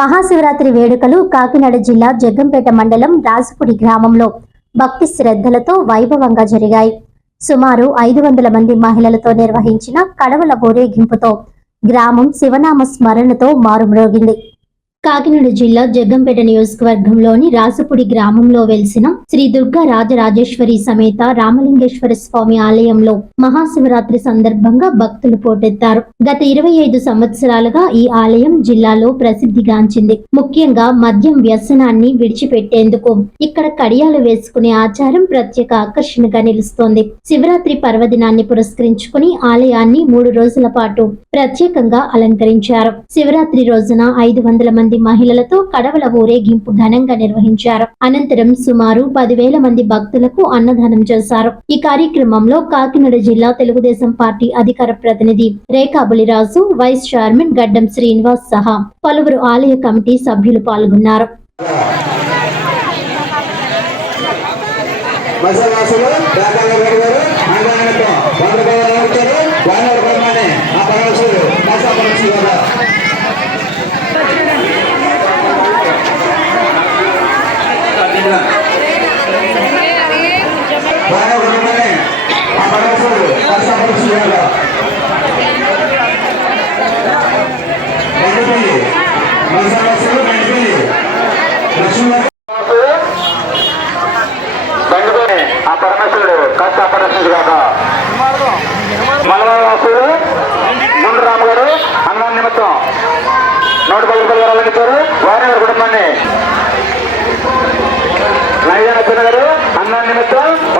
మహాశివరాత్రి వేడుకలు కాకినాడ జిల్లా జగ్గంపేట మండలం రాజపుడి గ్రామంలో భక్తి శ్రద్ధలతో వైభవంగా జరిగాయి. సుమారు 500 మంది మహిళలతో నిర్వహించిన కడవల ఊరేగింపుతో గ్రామం శివనామ స్మరణతో మారుమ్రోగింది. కాకినాడ జిల్లా జగ్గంపేట నియోజకవర్గంలోని రాజపుడి గ్రామంలో వెలిసిన శ్రీ దుర్గా రాజరాజేశ్వరి సమేత రామలింగేశ్వర స్వామి ఆలయంలో మహాశివరాత్రి సందర్భంగా భక్తులు పోటెత్తారు. గత 25 సంవత్సరాలుగా ఈ ఆలయం జిల్లాలో ప్రసిద్ధిగాంచింది. ముఖ్యంగా మద్యం వ్యసనాన్ని విడిచిపెట్టేందుకు ఇక్కడ కడియాలు వేసుకునే ఆచారం ప్రత్యేక ఆకర్షణగా నిలుస్తోంది. శివరాత్రి పర్వదినాన్ని పురస్కరించుకుని ఆలయాన్ని 3 రోజుల పాటు ప్రత్యేకంగా అలంకరించారు. శివరాత్రి రోజున 500 మంది మహిళలతో కడవల ఊరేగింపు ఘనంగా నిర్వహించారు. అనంతరం సుమారు 10,000 మంది భక్తులకు అన్నదానం చేశారు. ఈ కార్యక్రమంలో కాకినాడ జిల్లా తెలుగుదేశం పార్టీ అధికార ప్రతినిధి రేఖా బులిరాజు, వైస్ చైర్మన్ గడ్డం శ్రీనివాస్ సహా పలువురు ఆలయ కమిటీ సభ్యులు పాల్గొన్నారు. పరమేశ్వరుడు కాస్త అపరక్షించుగాక. మలవాసుడు ముందు రాము గారు అన్నం నిమిత్తం 110 రూపాయలు అలాగించారు. వారి కుటుంబాన్ని నైజాన గారు అన్నం నిమిత్తం